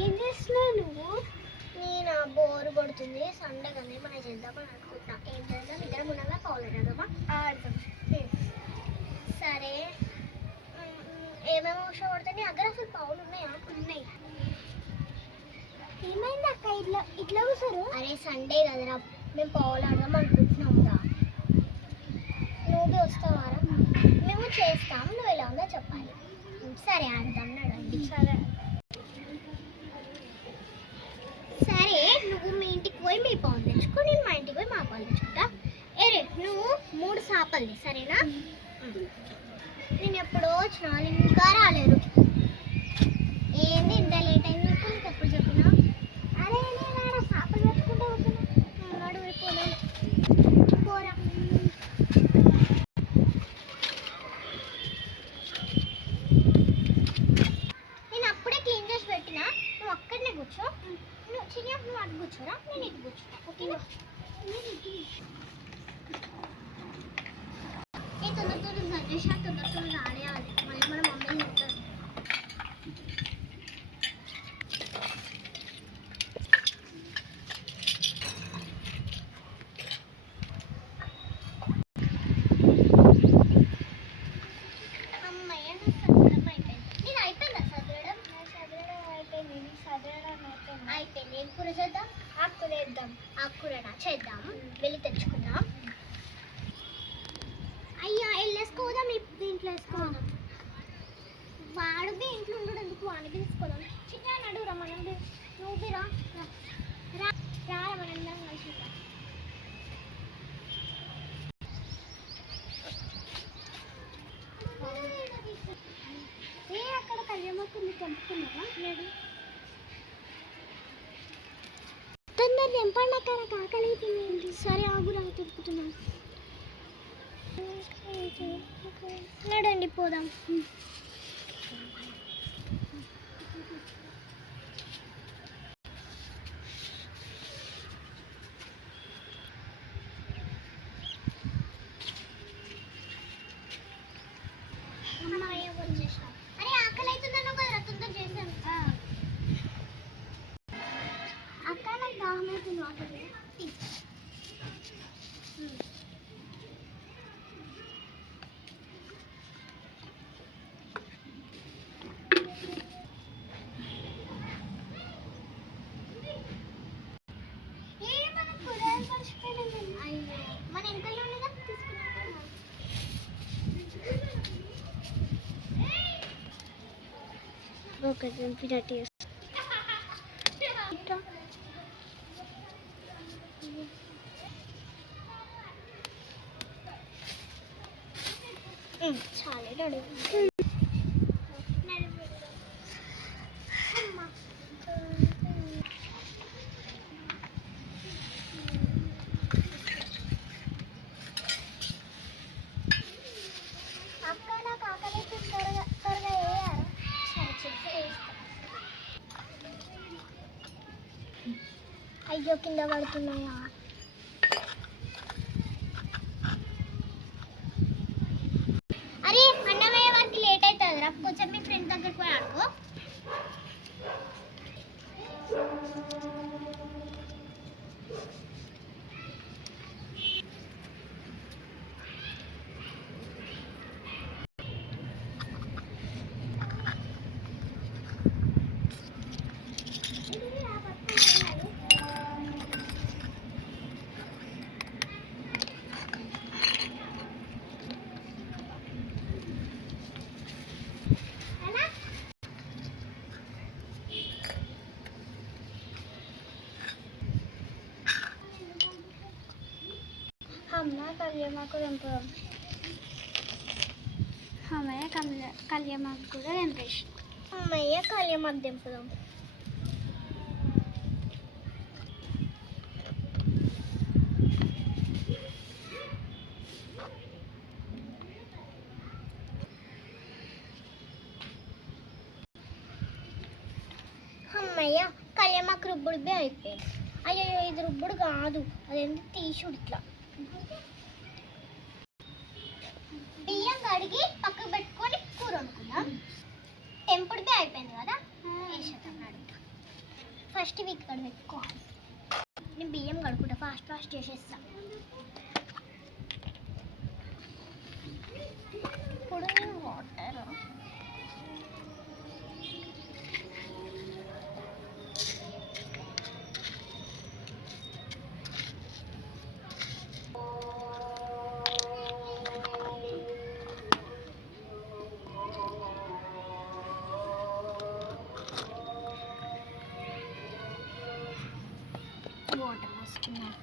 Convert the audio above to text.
ఏం చేస్తున్నావు నువ్వు? నేను బోర్ కొడుతుంది, సండే కదా మనం చేద్దామని అనుకుంటున్నా. ఏం చేద్దాం? ఇద్దరం ఉండగా పౌలర్ ఆడదామా? ఆడదాం. సరే, ఏమేమి షో కొడతా? నీ దగ్గర అసలు పౌలు ఉన్నాయా? ఉన్నాయి. ఏమైంది అక్క ఇట్లా కూర్చోరు? అరే సండే కదరా, మేము పౌలు ఆడదాం అనుకుంటున్నాం రా. నువ్వు వస్తావారా? మేము చేస్తాం, నువ్వు ఎలా ఉందో చెప్పాలి. సరే ఆడదాం నడండి. సరే సరే, నువ్వు మీ ఇంటికి పోయి మీ పాలు తెచ్చుకో, నేను మా ఇంటికి పోయి మా పాలు తెచ్చుకుంటా. ఏరే నువ్వు 3 చేపలు సరేనా? నేను ఎప్పుడో వచ్చిన, వాళ్ళు ఇంకా రాలేరు. ఏంది ఇంత లేట్ అయింది? నీకు ఎప్పుడు చెప్పినా? అరే నేను ఆడ చేపలు పెట్టుకుంటూ వస్తున్నా. అడుగుపోదాం పోరా. నేను అప్పుడే క్లీన్ చేసి పెట్టినా, నువ్వు అక్కడనే కూర్చో. నువ్వు చిన్న నువ్వు అటు కూర్చోరా, నేను ఇటు కూర్చో. ఓకేనా? తొందరతో సజెషన్ తొందరతో ఆడేయాలి, మళ్ళీ మన మమ్మీ చెప్తారు. అమ్మయ్య సదరడం అయిపోయింది. నేను అయిపోయిందా సదరడం? సదరడం అయిపోయింది. అయిపోయింది. ఏం కూర చేద్దాం? ఆకుకూర వేద్దాం. ఆకుకూరనా చేద్దాం, వెళ్ళి తెచ్చుకుందాం. అయ్యా వెళ్ళేసుకోదాం, దీంట్లో వేసుకోదాం. వాడు ఇంట్లో ఉండడు, ఎందుకు వాడిని తీసుకోదాం. చిన్న నడురా, మనం నువ్వు రా రా, మనందరం కలిసి. ఏ అక్కడ కళ్యాణకు తెంపుకున్నావా? లేడు. తొందర తెంపండి అక్కడ, కాకలి అవుతుంది. సరే ఆగురా, తెంపుతున్నాను. నడండి పోదాం. అమ్మాయి వచ్చేసాం. అరే ఆకలి అవుతుందన్నావు కదా, తొందర చేశాను. అక్క నాకు దాహం అవుతుంది, వాటర్. మన ఎంతలో ఓకే పిరాటి చాలా అడుగు. అయ్యో కింద పడుతున్నాయా? అరే అన్నమయ్య వారికి లేట్ అవుతుంది రా, కొంచెం మీ ఫ్రెండ్ దగ్గరికి పోయి ఆడుకో. అమ్మ కళ్యామాకు తెంపుదాం. అమ్మయ్య కళ్యామాకు కూడా తెంపేసి. అమ్మయ్య కళ్యామాకు తెంపుదాం. అమ్మయ్య కళ్యామాకు రుబ్బుడు అయిపోయింది. అయ్యో ఇది రుబ్బుడు కాదు, అదేంటి తీసుడు ఇట్లా. బియ్యం కడిగి పక్కకు పెట్టుకొని కూర వండుకుందాం. తెంపుడితే అయిపోయింది కదా, వేసేద్దాం. ఫస్ట్ ఇవి ఇక్కడ పెట్టుకోవాలి. నేను బియ్యం కడుక్కుంటా, ఫాస్ట్ ఫాస్ట్ చేసేస్తా. ఇప్పుడు నేను వాటర్ వాటర్ వస్తున్నాయి.